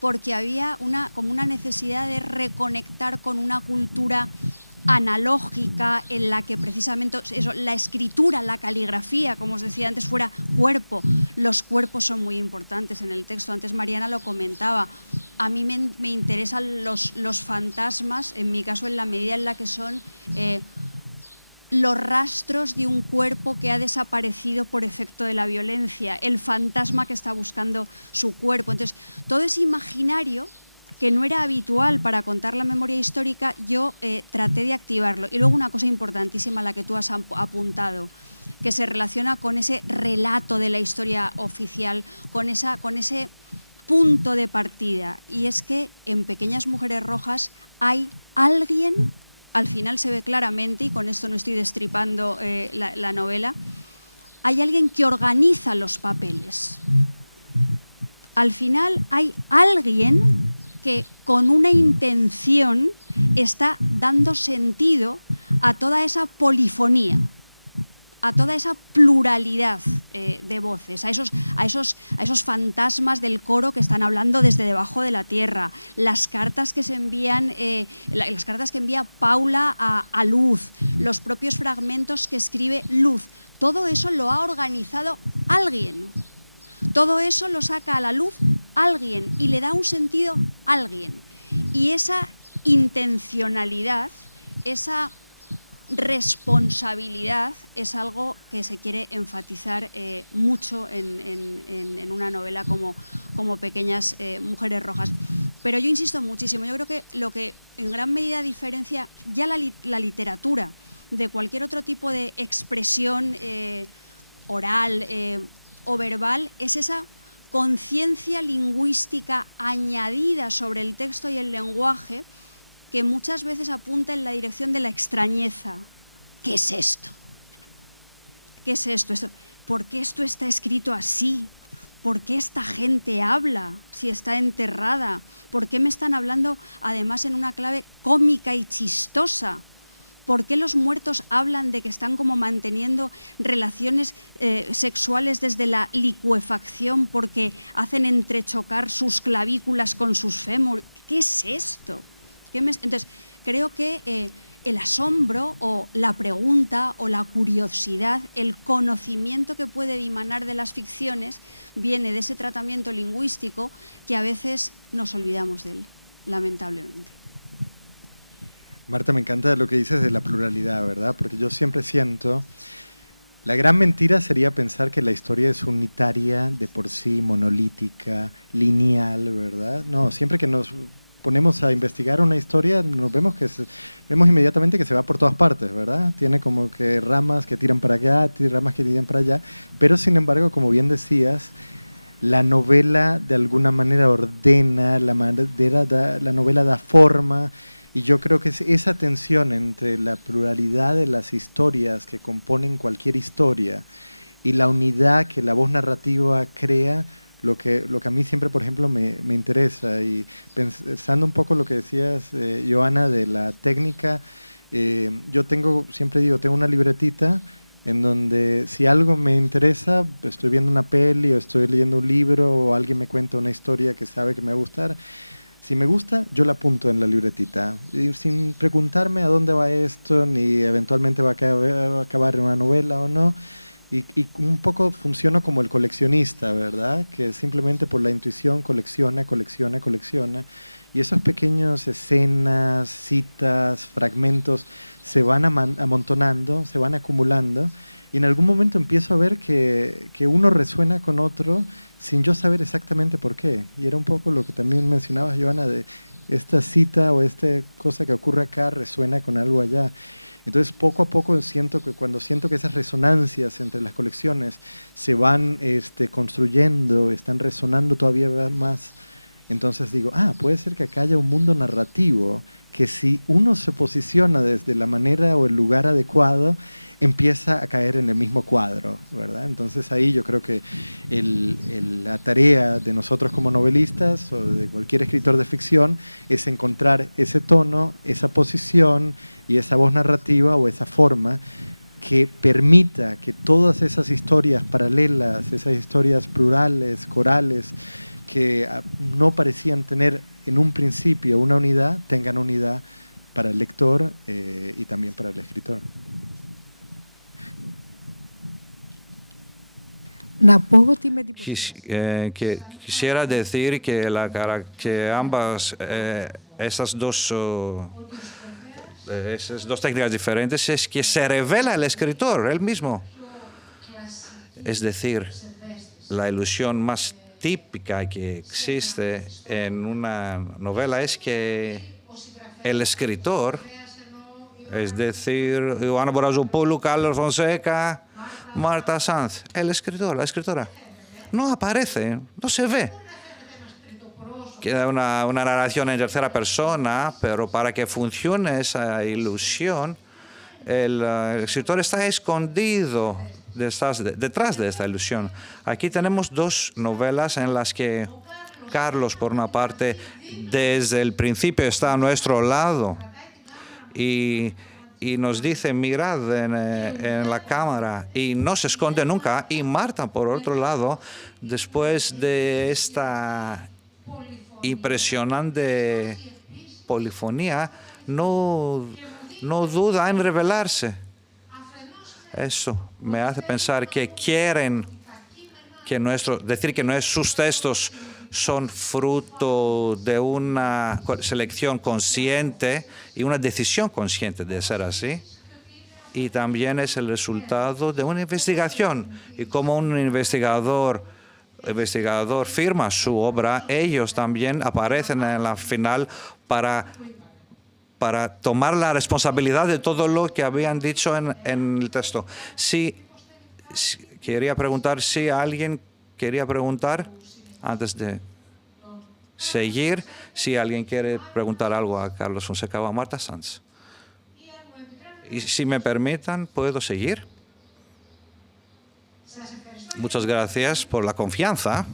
porque había como una necesidad de reconectar con una cultura analógica en la que precisamente eso, la escritura, la caligrafía, como os decía antes, fuera cuerpo. Los cuerpos son muy importantes en el texto. Antes Mariana lo comentaba. A mí me interesan los fantasmas, en mi caso en la medida en la que son los rastros de un cuerpo que ha desaparecido por efecto de la violencia, el fantasma que está buscando su cuerpo. Entonces, todo ese imaginario que no era habitual para contar la memoria histórica, yo traté de activarlo. Y luego una cosa importantísima, la que tú has apuntado, que se relaciona con ese relato de la historia oficial, con ese punto de partida, y es que en Pequeñas Mujeres Rojas hay alguien, al final se ve claramente, y con esto no estoy destripando la novela, hay alguien que organiza los papeles. Al final hay alguien que con una intención está dando sentido a toda esa polifonía, a toda esa pluralidad de voces, a esos fantasmas del coro que están hablando desde debajo de la tierra, las cartas que se envían, las cartas que envía Paula a Luz, los propios fragmentos que escribe Luz. Todo eso lo ha organizado alguien. Todo eso lo saca a la luz alguien y le da un sentido a alguien. Y esa intencionalidad, esa responsabilidad es algo que se quiere enfatizar mucho en una novela como Pequeñas Mujeres Rojas. Pero yo insisto muchísimo, yo creo que lo que en gran medida diferencia ya la literatura de cualquier otro tipo de expresión oral o verbal es esa conciencia lingüística añadida sobre el texto y el lenguaje que muchas veces apunta en la dirección de la extrañeza. ¿Qué es esto? ¿Qué es esto? ¿Por qué esto está escrito así? ¿Por qué esta gente habla si está enterrada? ¿Por qué me están hablando además en una clave cómica y chistosa? ¿Por qué los muertos hablan de que están como manteniendo relaciones sexuales desde la licuefacción porque hacen entrechocar sus clavículas con sus fémur? ¿Qué es esto? Entonces, creo que el asombro o la pregunta o la curiosidad, el conocimiento que puede dimanar de las ficciones viene de ese tratamiento lingüístico que a veces nos olvidamos de él, lamentablemente. Marta, me encanta lo que dices de la pluralidad, ¿verdad? Porque yo siempre siento, la gran mentira sería pensar que la historia es unitaria, de por sí, monolítica, lineal, ¿verdad? No, siempre que nos ponemos a investigar una historia, nos vemos inmediatamente que se va por todas partes, ¿verdad? Tiene como que ramas que tiran para acá, ramas que tiran para allá, pero sin embargo, como bien decías, la novela de alguna manera ordena, la novela da forma. Y yo creo que es esa tensión entre la pluralidad de las historias que componen cualquier historia y la unidad que la voz narrativa crea, lo que a mí siempre, por ejemplo, me interesa. Y pensando un poco lo que decías, Joana, de la técnica, yo siempre digo, tengo una libretita en donde si algo me interesa, estoy viendo una peli o estoy leyendo un libro o alguien me cuenta una historia que sabe que me va a gustar. Si me gusta, yo la apunto en la libretita, y sin preguntarme a dónde va esto, ni eventualmente va a acabar en una novela o no. Y un poco funciona como el coleccionista, ¿verdad? Que simplemente por la intuición colecciona. y esos pequeños escenas, citas, fragmentos se van amontonando, se van acumulando, y en algún momento empiezo a ver que uno resuena con otro sin yo saber exactamente por qué. Y era un poco lo que también mencionabas, Joana, de esta cita o esta cosa que ocurre acá resuena con algo allá. Entonces, poco a poco cuando siento que esas resonancias entre las colecciones se van construyendo, están resonando todavía más, entonces digo, puede ser que acá haya un mundo narrativo que si uno se posiciona desde la manera o el lugar adecuado, empieza a caer en el mismo cuadro, ¿verdad? Entonces ahí yo creo que la tarea de nosotros como novelistas o de cualquier escritor de ficción es encontrar ese tono, esa posición y esa voz narrativa o esa forma que permita que todas esas historias paralelas, esas historias plurales, corales, que no parecían tener en un principio una unidad, tengan unidad para el lector y también para el escritor. Quisiera decir que ambas, esas dos técnicas diferentes es que se revela el escritor, él mismo. Es decir, la ilusión más típica que existe en una novela es que el escritor, es decir, Ioana Borazopoulou, Carlos Fonseca, Marta Sanz, el escritor, la escritora, no aparece, no se ve. Queda una narración en tercera persona, pero para que funcione esa ilusión, el escritor está escondido detrás de esta ilusión. Aquí tenemos dos novelas en las que Carlos, por una parte, desde el principio está a nuestro lado y nos dice, mirad en la cámara, y no se esconde nunca. Y Marta, por otro lado, después de esta impresionante polifonía, no duda en revelarse. Eso me hace pensar que quieren decir que sus textos son fruto de una selección consciente y una decisión consciente de ser así. Y también es el resultado de una investigación. Y como un investigador firma su obra, ellos también aparecen en la final para tomar la responsabilidad de todo lo que habían dicho en el texto. Quería preguntar si alguien quería preguntar antes de seguir, si alguien quiere preguntar algo a Carlos Fonseca o a Marta Sanz. Y si me permitan, ¿puedo seguir? Muchas gracias por la confianza.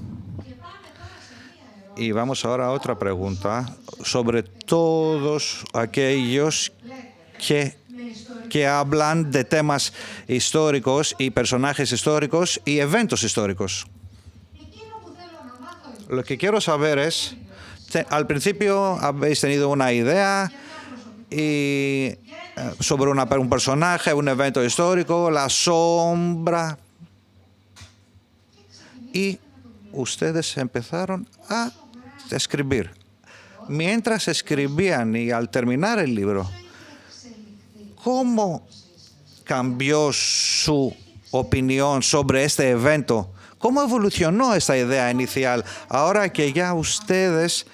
Y vamos ahora a otra pregunta sobre todos aquellos que hablan de temas históricos y personajes históricos y eventos históricos. Lo que quiero saber es, al principio habéis tenido una idea sobre un personaje, un evento histórico, la sombra, y ustedes empezaron a escribir. Mientras escribían y al terminar el libro, ¿cómo cambió su opinión sobre este evento? ¿Cómo evolucionó esta idea inicial ahora que ya ustedes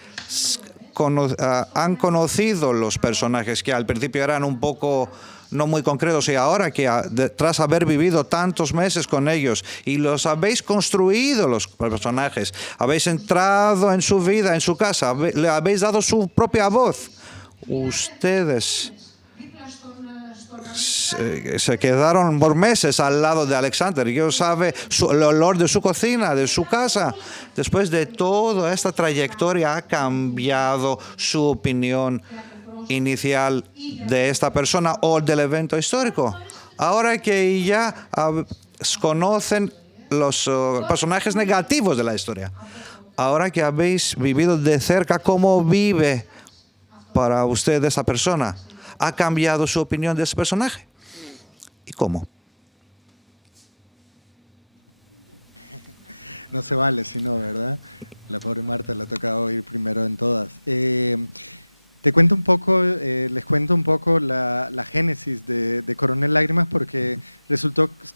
han conocido los personajes que al principio eran un poco no muy concretos y ahora que tras haber vivido tantos meses con ellos y los habéis construido los personajes, habéis entrado en su vida, en su casa, le habéis dado su propia voz? Ustedes se quedaron por meses al lado de Alexander. Yo sabe el olor de su cocina, de su casa. Después de toda esta trayectoria, ¿ha cambiado su opinión inicial de esta persona o del evento histórico? Ahora que ya conocen los personajes negativos de la historia, ahora que habéis vivido de cerca cómo vive para usted esa persona, ¿ha cambiado su opinión de ese personaje? ¿Y cómo? No se vale si no, ¿verdad? La pobre Marta le ha tocado ir primero en todas. Te cuento un poco, les cuento un poco la génesis de Coronel Lágrimas, porque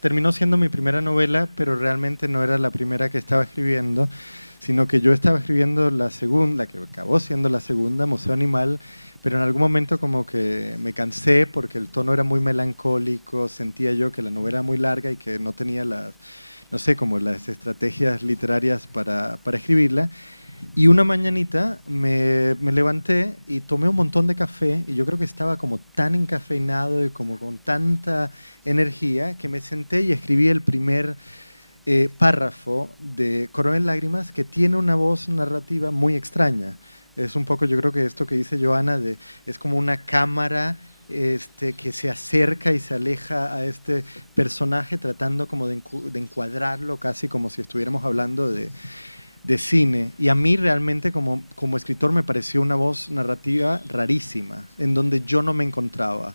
terminó siendo mi primera novela, pero realmente no era la primera que estaba escribiendo, sino que yo estaba escribiendo la segunda, que acabó siendo la segunda, Museo Animal, pero en algún momento como que me cansé porque el tono era muy melancólico, sentía yo que la novela era muy larga y que no tenía no sé, como las estrategias literarias para escribirla. Y una mañanita me levanté y tomé un montón de café y yo creo que estaba como tan encafeinado y como con tanta energía que me senté y escribí el primer párrafo de Coronel Lágrimas, que tiene una voz narrativa muy extraña. Es un poco, yo creo que esto que dice Joana, es como una cámara que se acerca y se aleja a este personaje tratando como de encuadrarlo casi como si estuviéramos hablando de cine. Y a mí realmente como escritor me pareció una voz narrativa rarísima, en donde yo no me encontraba.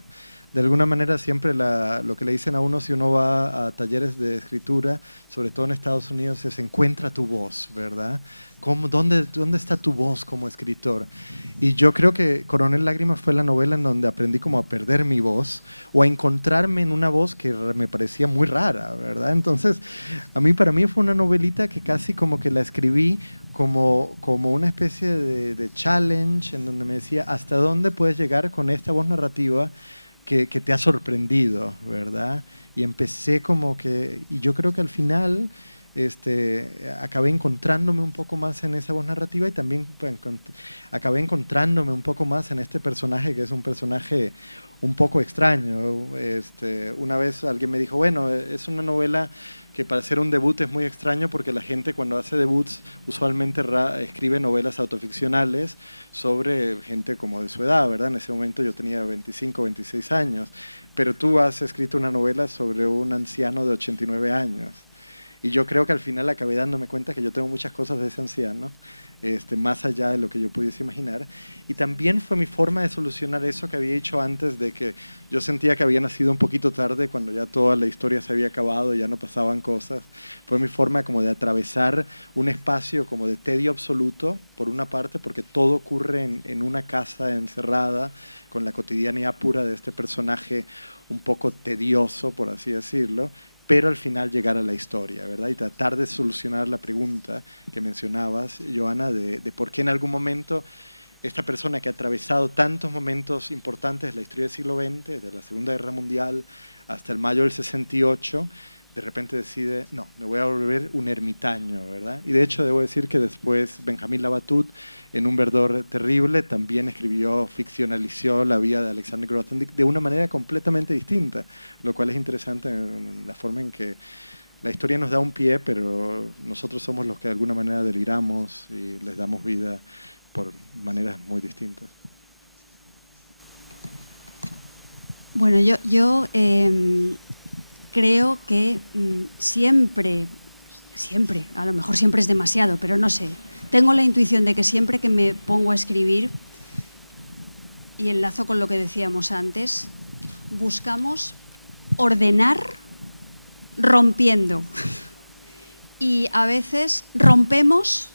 De alguna manera siempre lo que le dicen a uno si uno va a talleres de escritura, sobre todo en Estados Unidos, es encuentra tu voz, ¿verdad? ¿Dónde está tu voz como escritor? Y yo creo que Coronel Lágrimas fue la novela en donde aprendí como a perder mi voz o a encontrarme en una voz que me parecía muy rara, ¿verdad? Entonces, para mí fue una novelita que casi como que la escribí como una especie de challenge en donde me decía, ¿hasta dónde puedes llegar con esta voz narrativa que te ha sorprendido, ¿verdad? Y empecé como que, y yo creo que al final acabé encontrándome un poco más en esa voz narrativa y también acabé encontrándome un poco más en este personaje, que es un personaje un poco extraño. Una vez alguien me dijo, bueno, es una novela que para hacer un debut es muy extraño porque la gente cuando hace debuts usualmente escribe novelas autoficcionales sobre gente como de su edad, ¿verdad? En ese momento yo tenía 25, 26 años, pero tú has escrito una novela sobre un anciano de 89 años. Y yo creo que al final acabé dándome cuenta que yo tengo muchas cosas de ese anciano, más allá de lo que yo pudiese imaginar. Y también fue mi forma de solucionar eso que había dicho antes, de que yo sentía que había nacido un poquito tarde, cuando ya toda la historia se había acabado, ya no pasaban cosas. Fue mi forma como de atravesar un espacio como de tedio absoluto, por una parte, porque todo ocurre en una casa encerrada, con la cotidianidad pura de este personaje un poco tedioso, por así decirlo, pero al final llegar a la historia, ¿verdad? Y tratar de solucionar la pregunta que mencionabas, Joana, de por qué en algún momento esta persona que ha atravesado tantos momentos importantes de la historia del siglo XX, desde la Segunda Guerra Mundial hasta el mayo del 68, de repente decide, no, me voy a volver un ermitaño, ¿verdad? Y de hecho debo decir que después Benjamín Labatut, en Un verdor terrible, también ficcionalizó la vida de Alexander Grothendieck de una manera completamente distinta, lo cual es interesante en la forma en que la historia nos da un pie, pero nosotros somos los que de alguna manera deliramos y les damos vida por maneras muy distintas. Bueno, yo creo que siempre, a lo mejor siempre es demasiado, pero no sé, tengo la intuición de que siempre que me pongo a escribir, y enlazo con lo que decíamos antes, buscamos ordenar rompiendo. Y a veces rompemos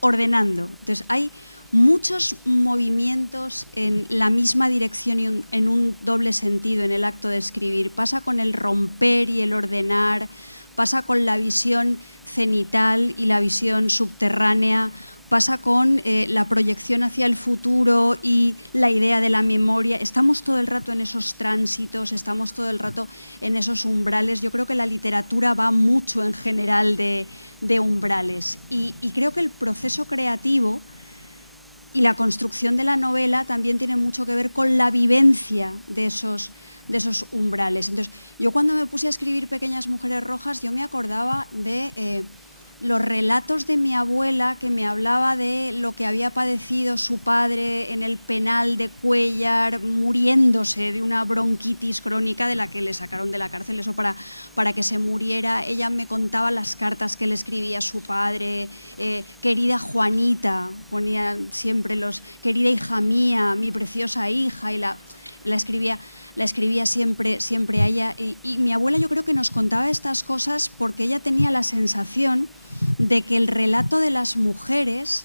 ordenando. Entonces hay muchos movimientos en la misma dirección y en un doble sentido en el acto de escribir. Pasa con el romper y el ordenar, pasa con la visión cenital y la visión subterránea, pasa con la proyección hacia el futuro y la idea de la memoria. Estamos todo el rato en esos tránsitos, estamos todo el rato en esos umbrales. Yo creo que la literatura va mucho en general de umbrales y creo que el proceso creativo y la construcción de la novela también tiene mucho que ver con la vivencia de esos umbrales. Entonces, yo cuando me puse a escribir Pequeñas Mujeres Rojas, yo me acordaba de los relatos de mi abuela, que me hablaba de lo que había padecido su padre en el penal de Cuéllar, muriéndose de una bronquitis crónica de la que le sacaron de la cárcel, eso para que se muriera. Ella me contaba las cartas que le escribía a su padre, querida Juanita, ponía siempre querida hija mía, mi preciosa hija, y la escribía siempre a ella. Y mi abuela, yo creo que nos contaba estas cosas porque ella tenía la sensación de que el relato de las mujeres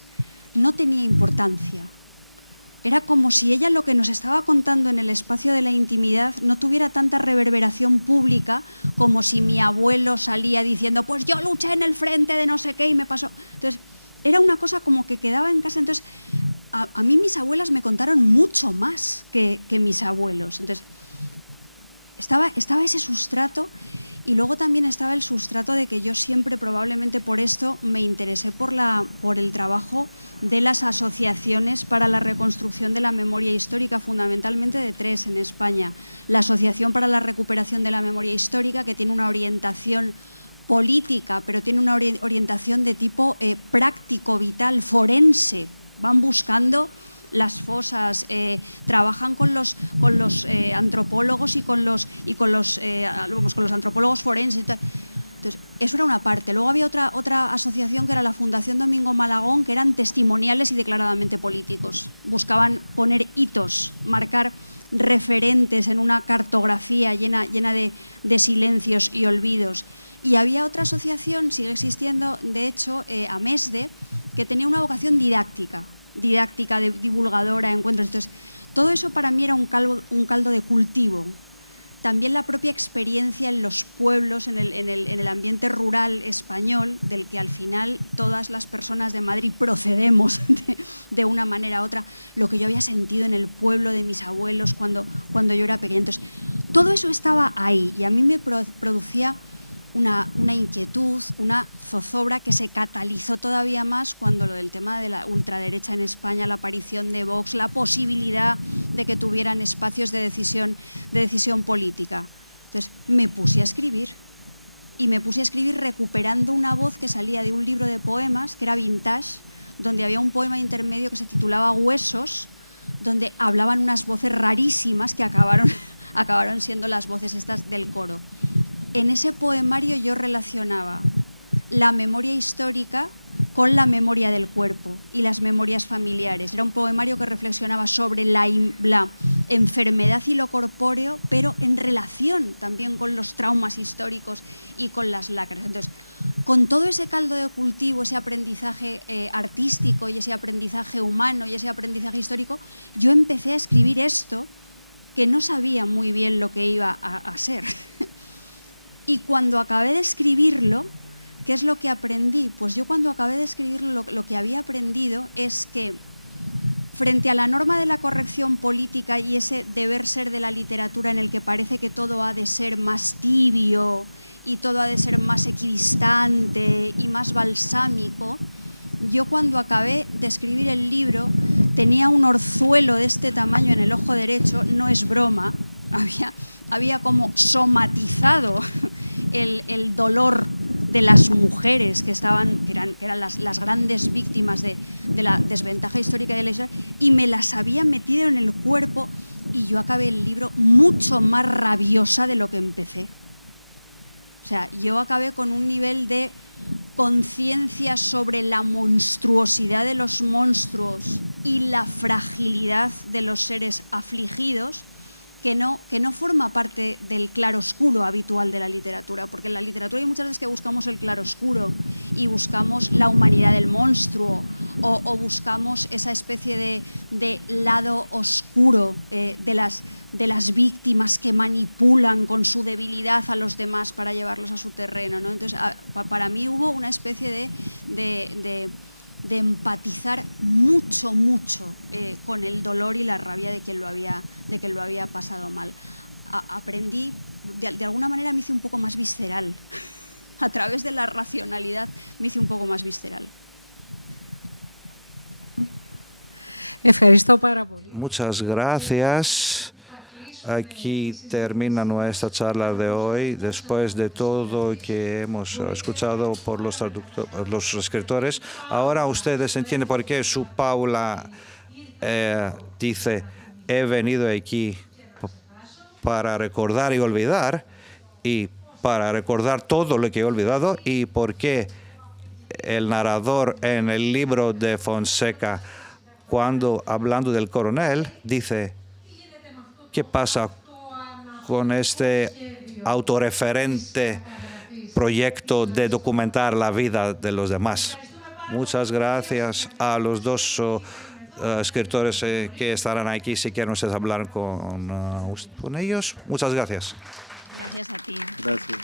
no tenía importancia. Era como si ella lo que nos estaba contando en el espacio de la intimidad no tuviera tanta reverberación pública como si mi abuelo salía diciendo pues yo luché en el frente de no sé qué y me pasó. Entonces, era una cosa como que quedaba en casa. Entonces, a mí mis abuelas me contaron mucho más que mis abuelos. Entonces, estaba ese sustrato. Y luego también estaba el sustrato de que yo siempre, probablemente por esto, me interesé por el trabajo de las asociaciones para la reconstrucción de la memoria histórica, fundamentalmente de 3 en España. La Asociación para la Recuperación de la Memoria Histórica, que tiene una orientación política, pero tiene una orientación de tipo práctico, vital, forense. Van buscando las fosas, trabajan con los antropólogos y con los antropólogos forenses. Entonces, eso era una parte. Luego había otra asociación que era la Fundación Domingo Malagón, que eran testimoniales y declaradamente políticos. Buscaban poner hitos, marcar referentes en una cartografía llena de silencios y olvidos. Y había otra asociación, sigue existiendo, de hecho, AMESDE, que tenía una vocación didáctica, divulgadora, encuentros. Entonces, todo eso para mí era un caldo de cultivo. También la propia experiencia en los pueblos, en el ambiente rural español, del que al final todas las personas de Madrid procedemos de una manera u otra, lo que yo había sentido en el pueblo de mis abuelos cuando yo era pequeña. Entonces, todo eso estaba ahí y a mí me producía una inquietud, una zozobra que se catalizó todavía más cuando lo del tema de la ultraderecha en España, la aparición de Vox, la posibilidad de que tuvieran espacios de decisión política. Entonces me puse a escribir y me puse a escribir recuperando una voz que salía de un libro de poemas que era vintage, donde había un poema intermedio que se titulaba Huesos, donde hablaban unas voces rarísimas que acabaron siendo las voces estas del coro. En ese poemario yo relacionaba la memoria histórica con la memoria del cuerpo y las memorias familiares. Era un poemario que reflexionaba sobre la enfermedad y lo corpóreo, pero en relación también con los traumas históricos y con las lacras. Entonces, con todo ese caldo de cultivo, ese aprendizaje artístico y ese aprendizaje humano y ese aprendizaje histórico, yo empecé a escribir esto que no sabía muy bien lo que iba a ser. Y cuando acabé de escribirlo, ¿qué es lo que aprendí? Pues yo cuando acabé de escribirlo, lo que había aprendido es que frente a la norma de la corrección política y ese deber ser de la literatura en el que parece que todo ha de ser más tibio y todo ha de ser más equidistante y más balsámico, yo cuando acabé de escribir el libro tenía un orzuelo de este tamaño en el ojo derecho, no es broma, había como somatizado el dolor de las mujeres que eran las grandes víctimas de la desventaja histórica de la historia, y me las había metido en el cuerpo, y yo acabé el libro mucho más rabiosa de lo que empecé. O sea, yo acabé con un nivel de conciencia sobre la monstruosidad de los monstruos y la fragilidad de los seres afligidos, que no forma parte del claroscuro habitual de la literatura, porque en la literatura hay muchas veces que buscamos el claroscuro y buscamos la humanidad del monstruo o buscamos esa especie de lado oscuro de las víctimas que manipulan con su debilidad a los demás para llevarlos a su terreno, ¿no? Entonces, para mí hubo una especie de empatizar mucho con el dolor y la rabia de quien lo había pasado mal. Aprendí, de alguna manera me hice un poco más visceral. A través de la racionalidad me hice un poco más visceral. Muchas gracias. Aquí termina nuestra charla de hoy. Después de todo que hemos escuchado por los escritores, ahora ustedes entienden por qué su Paula dice: he venido aquí para recordar y olvidar, y para recordar todo lo que he olvidado, y por qué el narrador en el libro de Fonseca, cuando hablando del coronel, dice: ¿qué pasa con este autorreferente proyecto de documentar la vida de los demás. Muchas gracias a los dos escritores que estarán aquí, si quieren ustedes hablar con ellos. Muchas gracias. Gracias a ti. Gracias.